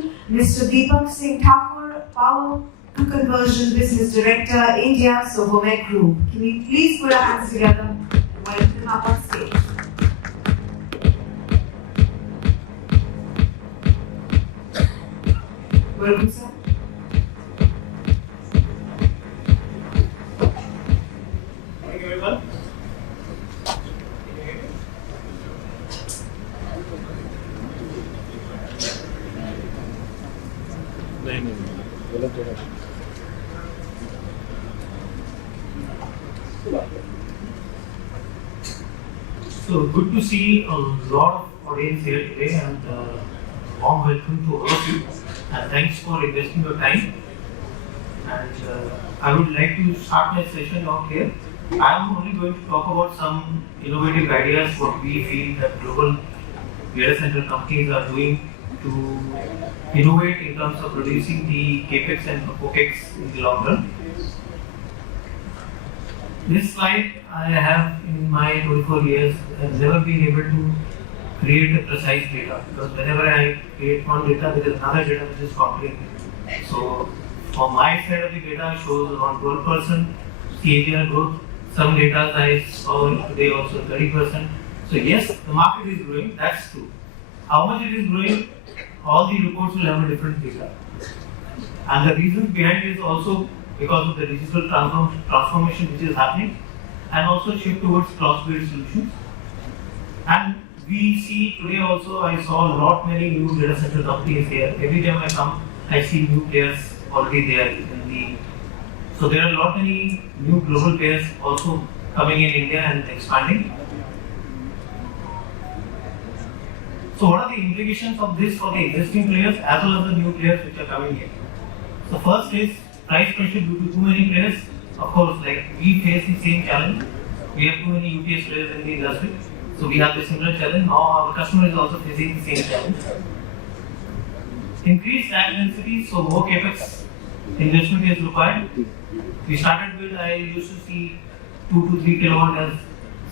welcome Mr. Deepak Singh Thakur, Power to Conversion Business Director, India, Socomec Group. Can we please put our hands together and welcome him up on stage? Welcome, sir. Thank you very much. So good to see a lot of audience here today, and warm welcome to all of you, and thanks for investing your time. And I would like to start my session out here. I am only going to talk about some innovative ideas what we feel that global data center companies are doing to innovate in terms of reducing the capex and opex in the long run. This slide I have in my 24 years has never been able to create a precise data, because whenever I create one data, there is another data which is complicated. So for my side of the data shows around 12% CAGR growth. Some data I saw today also 30%. So yes, the market is growing, that's true. How much it is growing, all the reports will have a different data. And the reason behind it is also because of the digital transformation which is happening, and also shift towards cloud-based solutions. And we see today also, I saw a lot many new data center companies here. Every time I come, I see new players already there in the. So there are a lot many new global players also coming in India and expanding. So what are the implications of this for the existing players as well as the new players which are coming in? So first is price pressure due to too many players. Of course, like we face the same challenge. We have too many UPS players in the industry. So we have the similar challenge. Now our customer is also facing the same challenge. Increased rack density, so more capex investment is required. We started with, I used to see 2 to 3 kilowatt as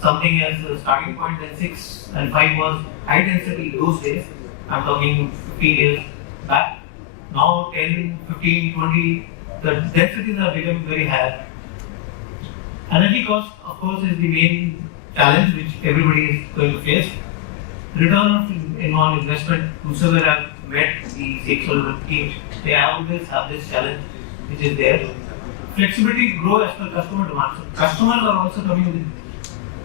something as a starting point, then 6 and 5 was high density those days. I'm talking 15 years back. Now 10, 15, 20, the densities are becoming very high. Energy cost, of course, is the main challenge which everybody is going to face. Return on investment, whosoever have met the stakeholder teams, they always have this challenge which is there. Flexibility grow as per customer demand. So customers are also coming with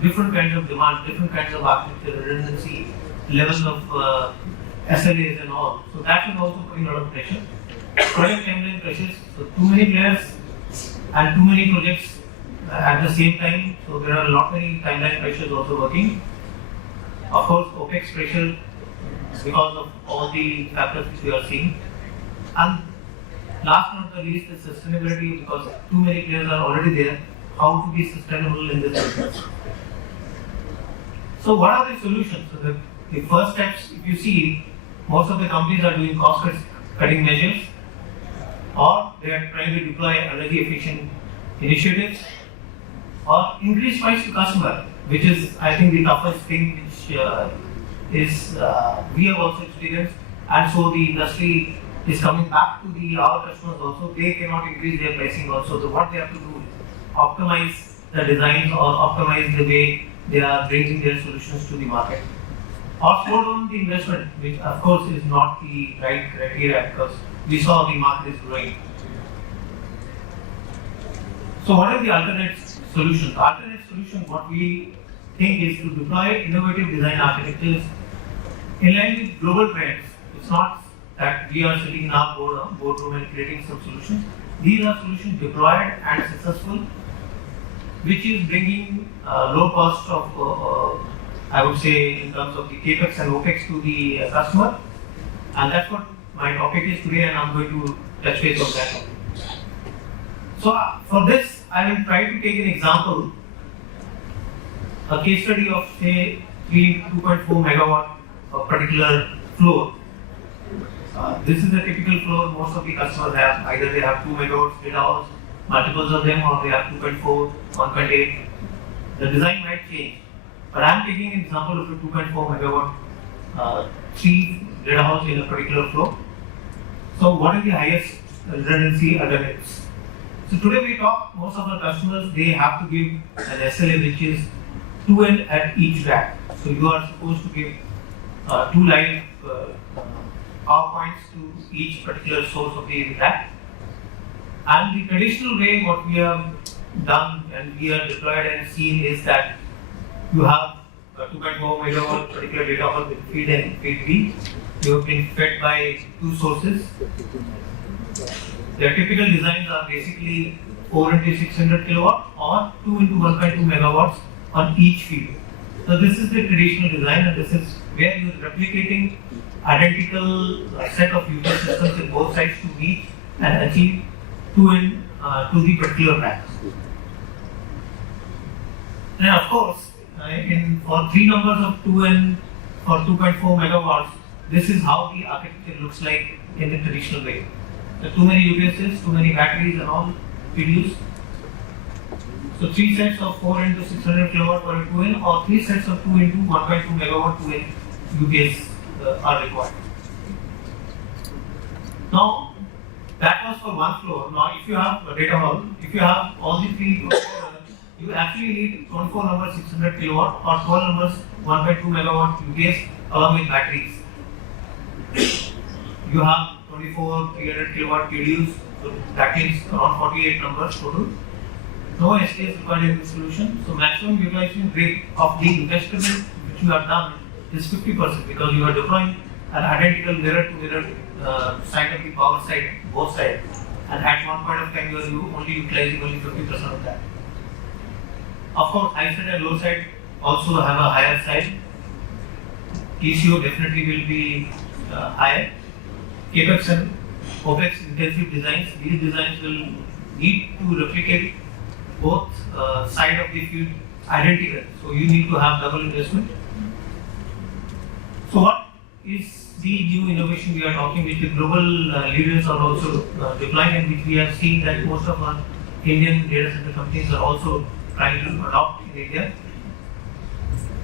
different kinds of demand, different kinds of architecture, redundancy, levels of SLAs and all. So that is also putting a lot of pressure. Project timeline pressures. So too many players and too many projects at the same time. So there are a lot many timeline pressures also working. Of course, OPEX pressure because of all the factors which we are seeing. And last but not the least is sustainability, because too many players are already there. How to be sustainable in this business? So what are the solutions? So the first steps, if you see, most of the companies are doing cost cutting measures, or they are trying to deploy energy efficient initiatives, or increase price to customer, which is I think the toughest thing which we have also experienced, and so the industry is coming back to our customers also. They cannot increase their pricing also. So what they have to do is optimize the designs or optimize the way they are bringing their solutions to the market. Or slow down the investment, which of course is not the right criteria, because we saw the market is growing. So what are the alternate solutions? Alternate solution, what we think is to deploy innovative design architectures in line with global trends. It's not that we are sitting in our boardroom and creating some solutions. These are solutions deployed and successful, which is bringing low cost of, I would say, in terms of the capex and opex to the customer. And that's what my topic is today, and I'm going to touch base on that. So for this, I will try to take an example, a case study of say 2.4 megawatt of particular floor. This is a typical floor most of the customers have. Either they have 2 megawatts data house, multiples of them, or they have 2.4, 1.8. The design might change. But I am taking an example of a 2.4 megawatt 3 data house in a particular floor. So what is the highest redundancy alternatives? So today we talk, most of our customers, they have to give an SLA which is 2N at each rack. So you are supposed to give 2 live power points to each particular source of the rack. And the traditional way what we have done and we have deployed and seen is that you have a 2.4 megawatt particular data hall with feed and feed B. You have been fed by 2 sources. Their typical designs are basically 4 into 600 kilowatt or 2 into 1.2 megawatts on each feed. So this is the traditional design, and this is where you are replicating identical set of user systems in both sides to meet and achieve 2N to the particular rack. And of course, for 3 numbers of 2N for 2.4 megawatts, this is how the architecture looks like in the traditional way. So too many UPSs, too many batteries and all PDUs. So 3 sets of 4 into 600 kilowatt for a 2N or 3 sets of 2 into 1.2 megawatt 2N UPS are required. Now that was for one floor. Now if you have a data hall, if you have all the 3 you actually need 24 numbers 600 kilowatt or 12 numbers 1.2 megawatt UPS along with batteries. You have 24 300 kilowatt PDUs, so that means around 48 numbers total. No SKs required in the solution. So maximum utilization rate of the investment which you have done is 50% because you are deploying an identical mirror to mirror side of the power side, both sides. And at one point of time you are only utilizing only 50% of that. Of course, high side and low side also have a higher side. TCO definitely will be higher. CAPEX and OPEX intensive designs, these designs will need to replicate both side of the field identical. So you need to have double investment. So what is the new innovation we are talking, which the global leaders are also deploying, and which we have seen that most of our Indian data center companies are also trying to adopt in India.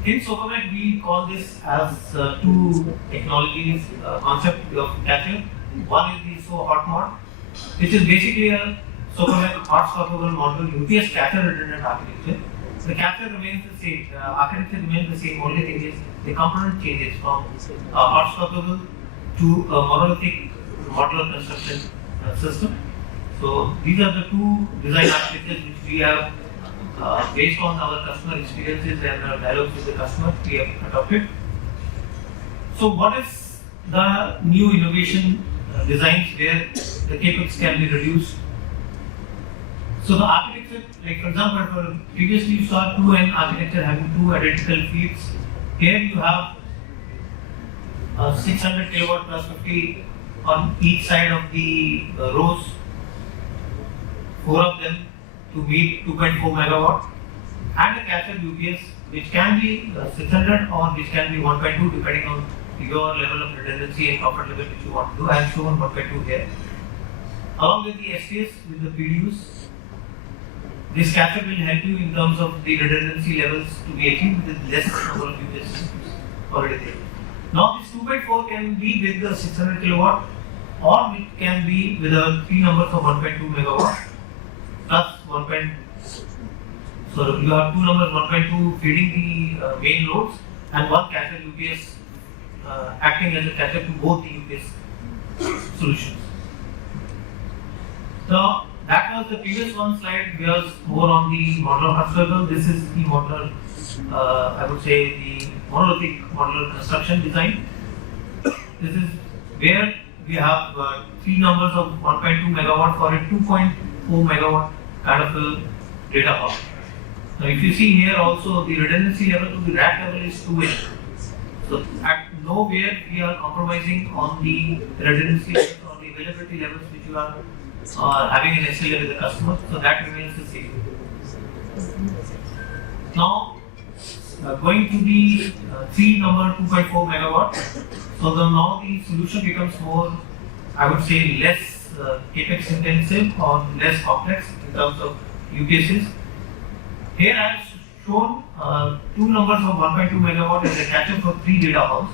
In Socomec, we call this as 2 technologies concept of catcher. One is the hot mod, which is basically a Socomec hot swappable module UPS catcher redundant architecture. The catcher remains the same, architecture remains the same, only thing is the component changes from hot swappable to a monolithic modular construction system. So these are the 2 design architectures which we have based on our customer experiences and our dialogues with the customer, we have adopted. So what is the new innovation designs where the CAPEX can be reduced? So the architecture, like for example, previously you saw 2N architecture having 2 identical feeds. Here you have 600 kilowatt plus 50 on each side of the rows, 4 of them to meet 2.4 megawatt, and a catcher UPS which can be 600 or which can be 1.2 depending on your level of redundancy and comfort level which you want to do. I have shown 1.2 here. Along with the SPS with the PDUs, this catcher will help you in terms of the redundancy levels to be achieved with less number of UPS already there. Now this 2.4 can be with the 600 kilowatt or it can be with the 3 numbers of 1.2 megawatt. Plus 1. So you have 2 numbers 1.2 feeding the main loads and 1 catcher UPS acting as a catcher to both the UPS solutions. So that was the previous one slide, was more on the modular hot circle. This is the modular, I would say the monolithic modular construction design. This is where we have 3 numbers of 1.2 megawatt for a 2.4 megawatt kind of a data hall. Now if you see here also the redundancy level to the rack level is 2N. So at nowhere we are compromising on the redundancy levels or the availability levels which you are having an SLA with the customer. So that remains the same. Now going to the 3 number 2.4 megawatt. So now the solution becomes more, I would say, less CAPEX intensive or less complex in terms of UPSs. Here I have shown 2 numbers of 1.2 megawatt as a catcher for 3 data halls.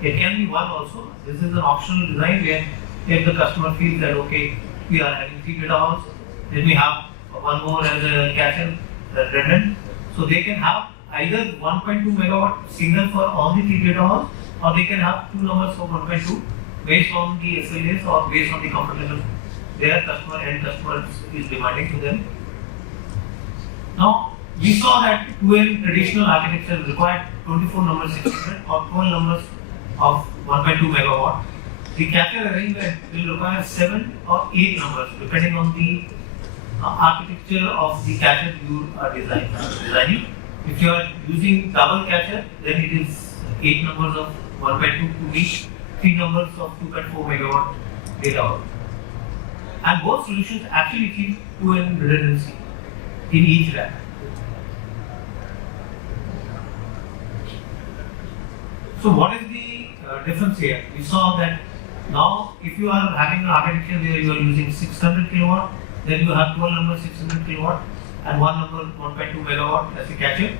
It can be 1 also. This is an optional design where if the customer feels that okay, we are having 3 data halls, then we have one more as a catcher redundant. So they can have either 1.2 megawatt single for all the 3 data halls, or they can have two numbers for 1.2 based on the SLAs or based on the comfort level their end customer is demanding to them. Now, we saw that 2N traditional architecture required 24 numbers 600 or 12 numbers of 1.2 megawatt. The catcher arrangement will require 7 or 8 numbers depending on the architecture of the catcher you are designing. If you are using double catcher, then it is 8 numbers of 1.2 to each, 3 numbers of 2.4 megawatt data out. And both solutions actually keep 2N redundancy in each rack. So what is the difference here? We saw that now if you are having an architecture where you are using 600 kilowatt, then you have 12 numbers 600 kilowatt and one number 1.2 megawatt as a catcher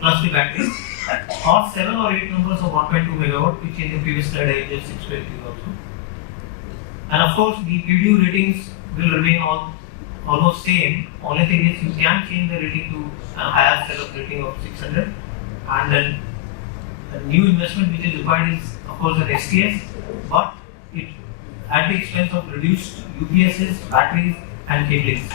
plus the battery, or 7 or 8 numbers of 1.2 megawatt, which in the previous slide I just explained to you also. And of course the PDU ratings will remain almost same. Only thing is you can change the rating to a higher set of rating of 600, and then the new investment which is required is of course an STS, but it at the expense of reduced UPSs, batteries and cablings.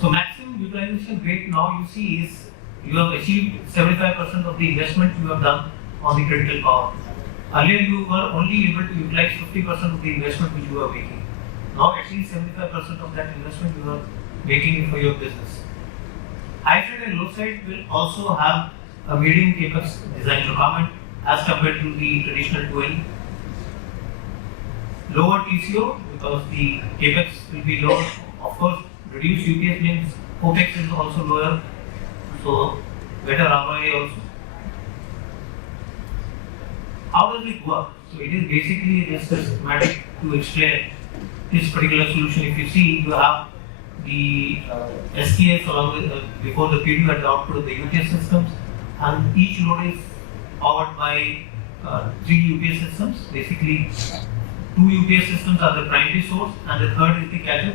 So maximum utilization rate now you see is you have achieved 75% of the investment you have done on the critical power. Earlier you were only able to utilize 50% of the investment which you were making. Now at least 75% of that investment you are making for your business. High side and low side will also have a medium capex design requirement as compared to the traditional 2N. Lower TCO because the capex will be lower. Of course, reduced UPS means OPEX is also lower, so better ROI also. How does it work? So it is basically just a schematic to explain this particular solution. If you see, you have the STS along with before the PDU at the output of the UPS systems, and each load is powered by 3 UPS systems. Basically, 2 UPS systems are the primary source, and the third is the catcher,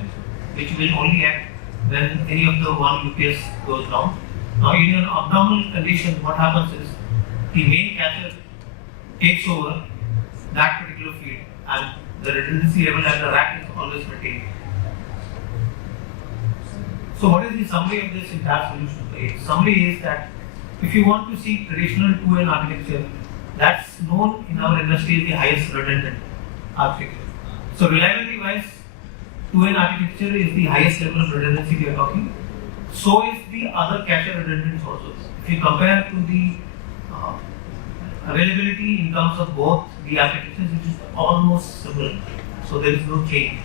which will only act when any of the one UPS goes down. Now, in an abnormal condition, what happens is the main catcher takes over that particular field, and the redundancy level at the rack is always maintained. So, what is the summary of this entire solution? The summary is that if you want to see traditional 2N architecture, that's known in our industry as the highest redundant architecture. So, reliability wise, 2N architecture is the highest level of redundancy we are talking. So is the other catcher redundants also. If you compare to the availability in terms of both the architectures, it is almost similar. So there is no change.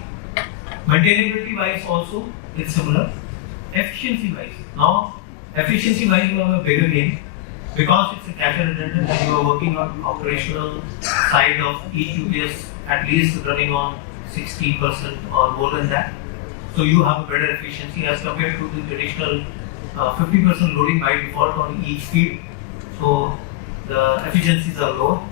Maintainability wise also it's similar. Efficiency wise, now efficiency wise you have a bigger gain because it's a catcher redundant and you are working on operational side of each UPS at least running on 60% or more than that. So you have a better efficiency as compared to the traditional 50% loading by default on each feed. So the efficiencies are low.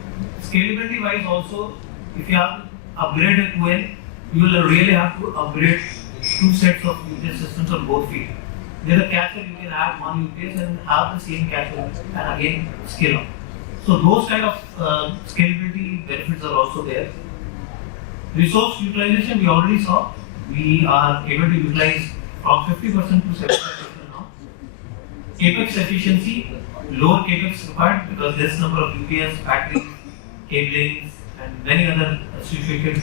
Scalability wise also, if you have upgraded 2N, you will really have to upgrade 2 sets of UPS systems on both feet. With a catcher, you can add 1 UPS and have the same catcher and again scale up. So those kind of scalability benefits are also there. Resource utilization we already saw. We are able to utilize from 50% to 75% now. Capex efficiency, lower capex required because less number of UPS, batteries, cablings, and many other associated.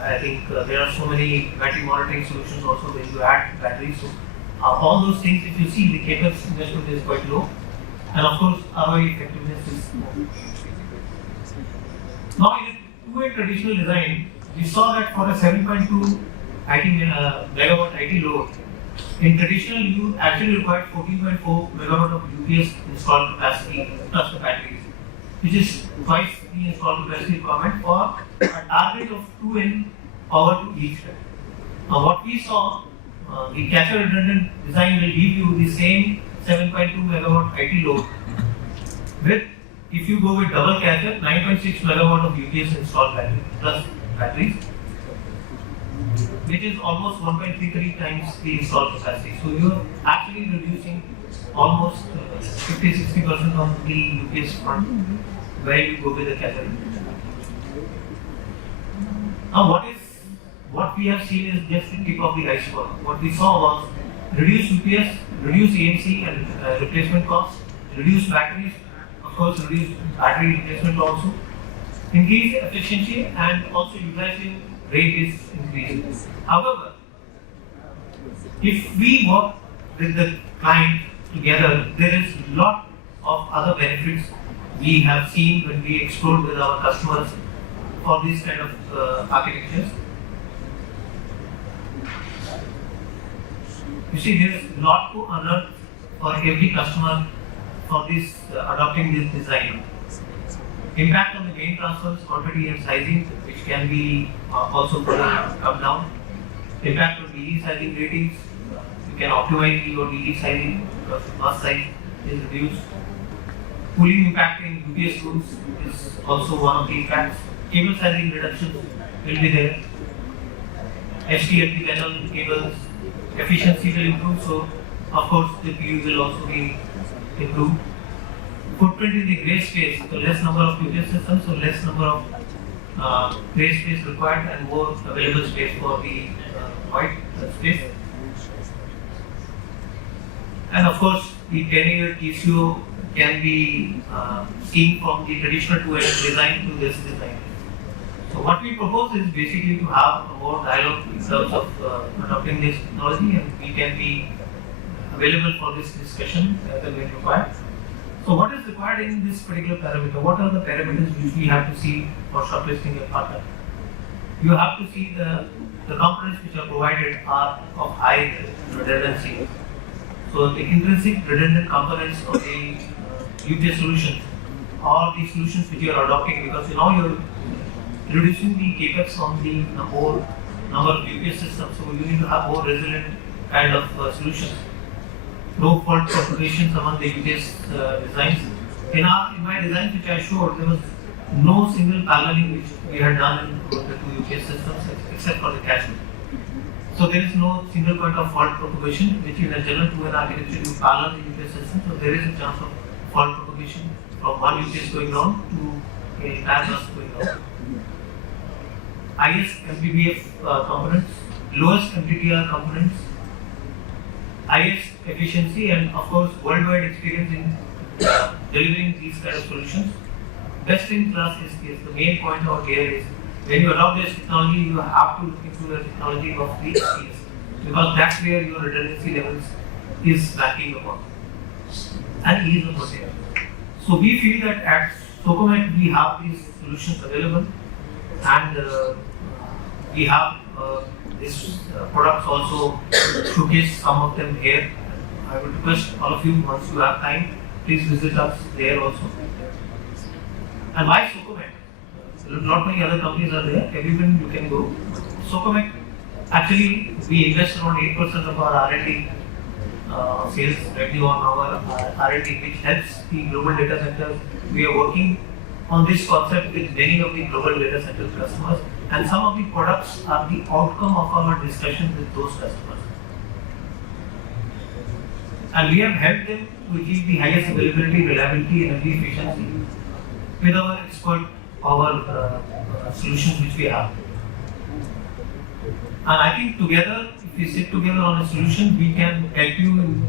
I think there are so many battery monitoring solutions also when you add batteries. So all those things, if you see, the capex investment is quite low, and of course ROI effectiveness is low. Now in a 2-way traditional design, we saw that for a 7.2 megawatt IT load, in traditional you actually required 14.4 megawatt of UPS installed capacity plus the batteries, which is twice the installed capacity requirement for a target of 2N power to each rack. Now what we saw, the catcher redundant design will give you the same 7.2 megawatt IT load with if you go with double catcher, 9.6 megawatt of UPS installed battery plus batteries, which is almost 1.33 times the installed capacity. So you're actually reducing almost 50-60% on the UPS front where you go with the catcher. Now what we have seen is just the tip of the iceberg. What we saw was reduced UPS, reduced AMC and replacement costs, reduced batteries, of course reduced battery replacement also, increased efficiency and also utilization rate is increased. However, if we work with the client together, there is a lot of other benefits we have seen when we explored with our customers for these kind of architectures. You see, there is a lot to unearth for every customer for this adopting this design. Impact on the gain transfers, quantity and sizing, which can be also further come down. Impact on DD sizing ratings, you can optimize your DD sizing because the bus size is reduced. Cooling impact in UPS rooms is also one of the impacts. Cable sizing reduction will be there. HTLP channel cables, efficiency will improve, so of course the PU will also be improved. Footprint in the gray space, so less number of UPS systems, so less number of gray space required and more available space for the white space. And of course, the 10-year TCO can be seen from the traditional 2LM design to this design. So what we propose is basically to have a more dialogue in terms of adopting this technology, and we can be available for this discussion as and when required. So what is required in this particular parameter? What are the parameters which we have to see for shortlisting a partner? You have to see the components which are provided are of high redundancy. So the intrinsic redundant components of the UPS solution or the solutions which you are adopting, because now you're reducing the capex on the more number of UPS systems, so you need to have more resilient kind of solutions. Low fault propagations among the UPS designs. In my designs which I showed, there was no single paralleling which we had done in the two UPS systems except for the catchment. So there is no single point of fault propagation, which in a general 2N architecture you parallel the UPS system, so there is a chance of fault propagation from one UPS going down to an entire bus going down. Highest MPBF components, lowest MTTR components, highest efficiency, and of course worldwide experience in delivering these kind of solutions. Best in class is the main point out here is when you adopt this technology, you have to look into the technology of the SCS, because that's where your redundancy levels is lacking upon and ease of material. So we feel that at Socomec we have these solutions available, and we have these products also showcase some of them here. I would request all of you, once you have time, please visit us there also. And why Socomec? Not many other companies are there, everyone you can go. Socomec, actually we invest around 8% of our R&D sales revenue on our R&D, which helps the global data centers. We are working on this concept with many of the global data center customers, and some of the products are the outcome of our discussion with those customers. And we have helped them to achieve the highest availability, reliability, energy efficiency with our expert power solutions which we have. And I think together, if we sit together on a solution, we can help you in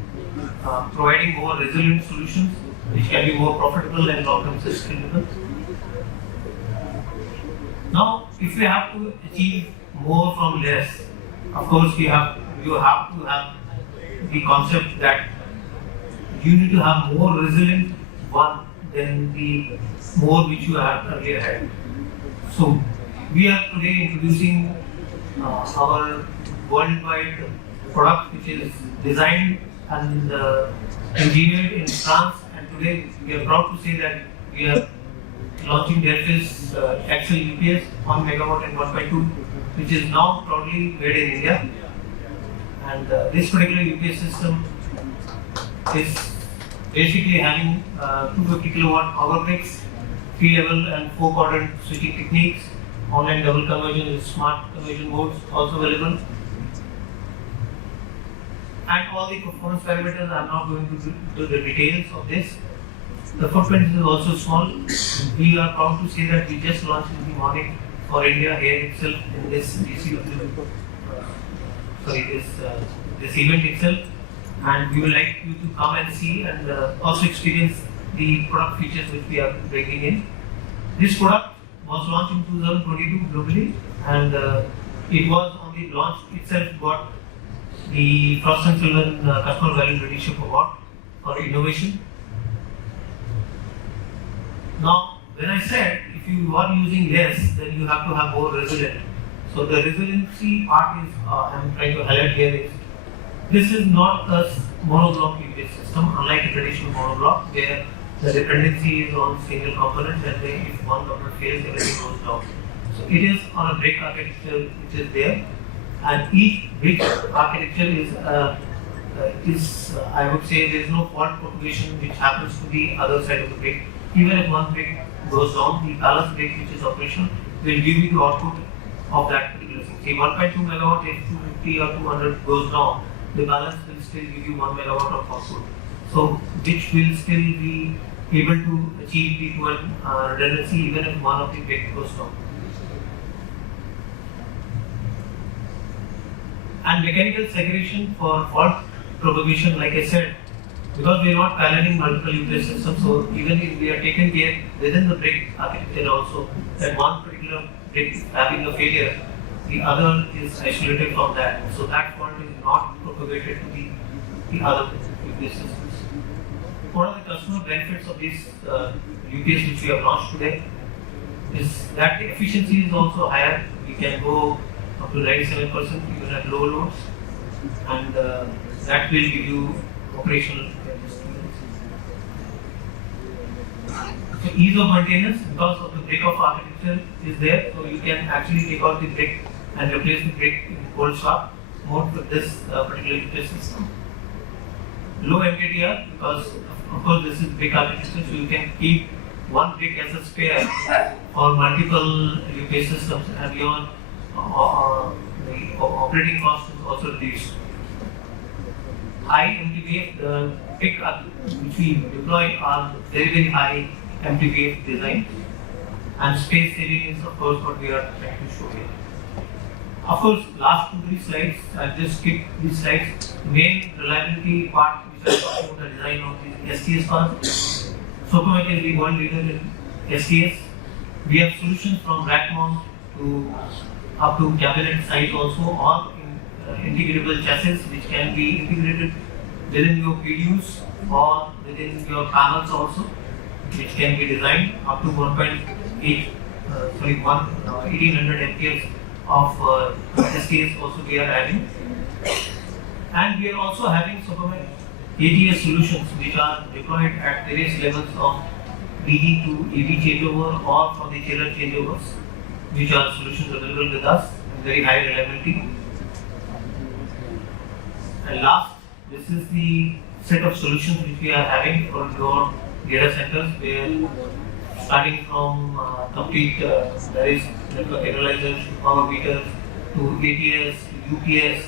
providing more resilient solutions which can be more profitable and long-term sustainable. Now, if we have to achieve more from less, of course you have to have the concept that you need to have more resilient one than the more which you have earlier had. So we are today introducing our worldwide product which is designed and engineered in France, and today we are proud to say that we are launching Delphi's Axle UPS 1 megawatt and 1.2, which is now proudly made in India. And this particular UPS system is basically having 250 kilowatt power bricks, 3-level and 4-quadrant switching techniques, online double conversion with smart conversion modes also available. And all the performance parameters, I am not going to the details of this. The footprint is also small. We are proud to say that we just launched in the morning for India here itself in this this event itself, and we would like you to come and see and also experience the product features which we are bringing in. This product was launched in 2022 globally, and it was on the launch itself got the Frost & Sullivan Customer Value Leadership Award for innovation. Now, when I said if you are using less, then you have to have more resilient. So the resiliency part is I am trying to highlight here is this is not a monoblock UPS system, unlike a traditional monoblock where the dependency is on single component, and then if one component fails, everything goes down. So it is on a brick architecture which is there, and each brick architecture is I would say there is no fault propagation which happens to the other side of the brick. Even if one brick goes down, the ballast brick which is operational will give you the output of that particular thing. Say 1.2 megawatt, if 250 or 200 goes down, the balance will still give you 1 megawatt of output. So which will still be able to achieve the redundancy even if one of the brick goes down. And mechanical segregation for fault propagation, like I said, because we are not paralleling multiple UPS systems, so even if we are taken care within the brick architecture also that one particular brick having a failure, the other is isolated from that. So that fault is not propagated to the other UPS systems. What are the customer benefits of this UPS which we have launched today? Is that the efficiency is also higher. We can go up to 97% even at low loads, and that will give you operational so ease of maintenance because of the brick of architecture is there, so you can actually take out the brick and replace the brick in cold swap mode with this particular UPS system. Low MTTR because of course this is brick architecture, so you can keep one brick as a spare for multiple UPS systems, and your the operating cost is also reduced. High MTBF, the brick which we deploy are very high MTBF design, and space saving is of course what we are trying to show here. Of course, last 2-3 slides, I'll just skip these slides. The main reliability part which I talked about the design of the STS part. Socomec is the world leader in STS. We have solutions from rack mount to up to cabinet size also, or integratable chassis which can be integrated within your PDUs or within your panels also, which can be designed up to 1800 MPS of STS also we are adding. And we are also having Socomec ATS solutions which are deployed at various levels of BD to AD changeover or for the chiller changeovers, which are solutions available with us and very high reliability. And last, this is the set of solutions which we are having for your data centers, where starting from complete various network analyzers, power meters, to ATS, UPS,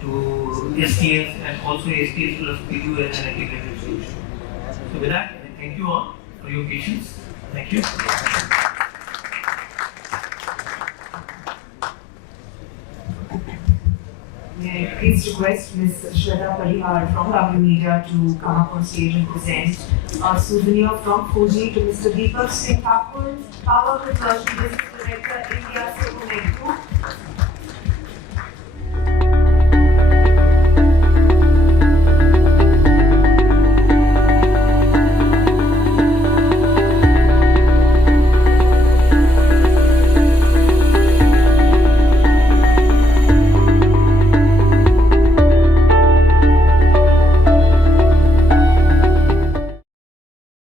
to STS, and also STS plus PU as an integrated solution. So with that, I thank you all for your patience. Thank you. May I please request Ms. Shweta Parihar from W.Media to come up on stage and present a souvenir from Fuji to Mr. Deepak Singh Thakur, Power Conversion Business Director, India Socomec Group.